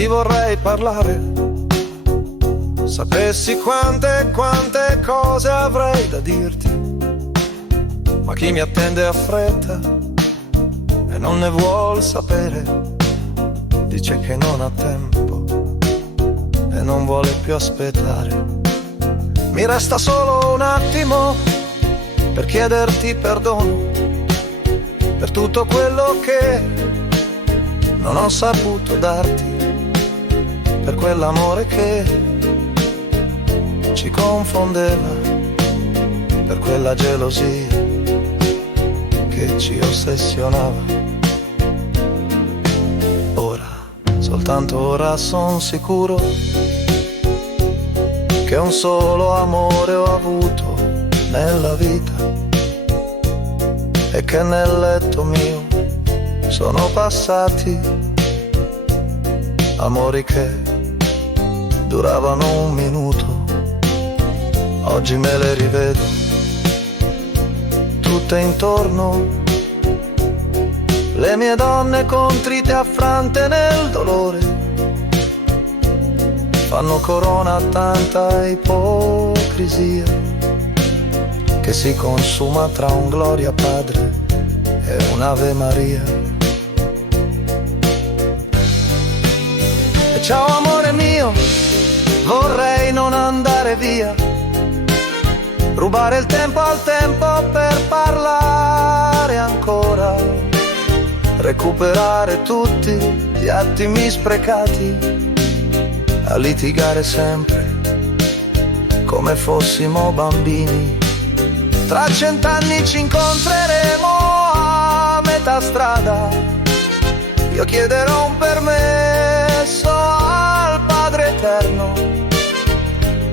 ti vorrei parlare. Sapessi quante cose avrei da dirti, ma chi mi attende ha fretta e non ne vuol sapere. Dice che non ha tempo e non vuole più aspettare. Mi resta solo un attimo per chiederti perdono per tutto quello che non ho saputo darti, per quell'amore che ci confondeva, per quella gelosia che ci ossessionava. Ora, soltanto ora son sicuro che un solo amore ho avuto nella vita e che nel letto mio sono passati amori che duravano un minuto. Oggi me le rivedo tutte intorno, le mie donne contrite affrante nel dolore, fanno corona a tanta ipocrisia che si consuma tra un Gloria Padre e un Ave Maria. E ciao amore mio, vorrei non andare via, rubare il tempo al tempo per parlare ancora, recuperare tutti gli attimi sprecati, a litigare sempre come fossimo bambini. Tra 100 anni ci incontreremo a metà strada, io chiederò un permesso al Padre Eterno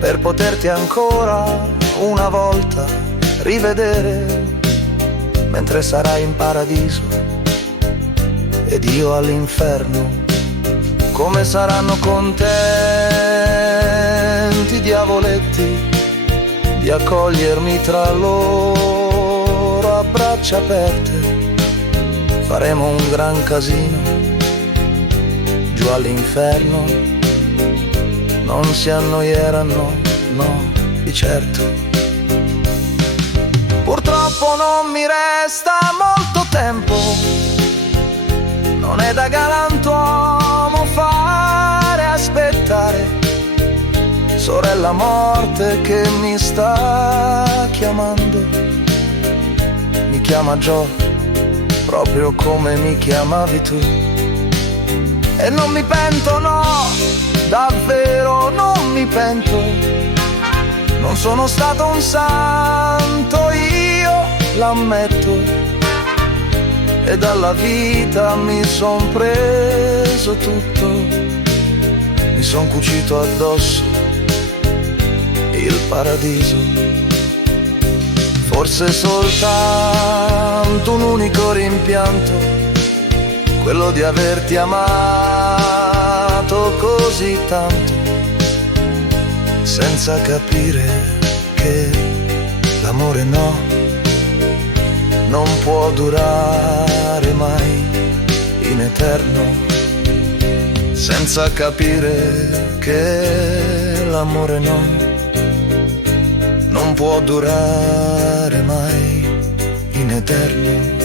per poterti ancora una volta rivedere, mentre sarai in paradiso ed io all'inferno. Come saranno contenti diavoletti di accogliermi tra loro a braccia aperte. Faremo un gran casino giù all'inferno, non si annoieranno, no, di certo. Purtroppo non mi resta molto tempo, non è da galantuomo fare aspettare sorella morte che mi sta chiamando. Mi chiama Gio, proprio come mi chiamavi tu, e non mi pento, no, davvero non mi pento. Non sono stato un santo, io l'ammetto, e dalla vita mi son preso tutto, mi son cucito addosso il paradiso. Forse soltanto un unico rimpianto, quello di averti amato così tanto, senza capire che l'amore no, non può durare mai in eterno, senza capire che l'amore no, non può durare mai in eterno.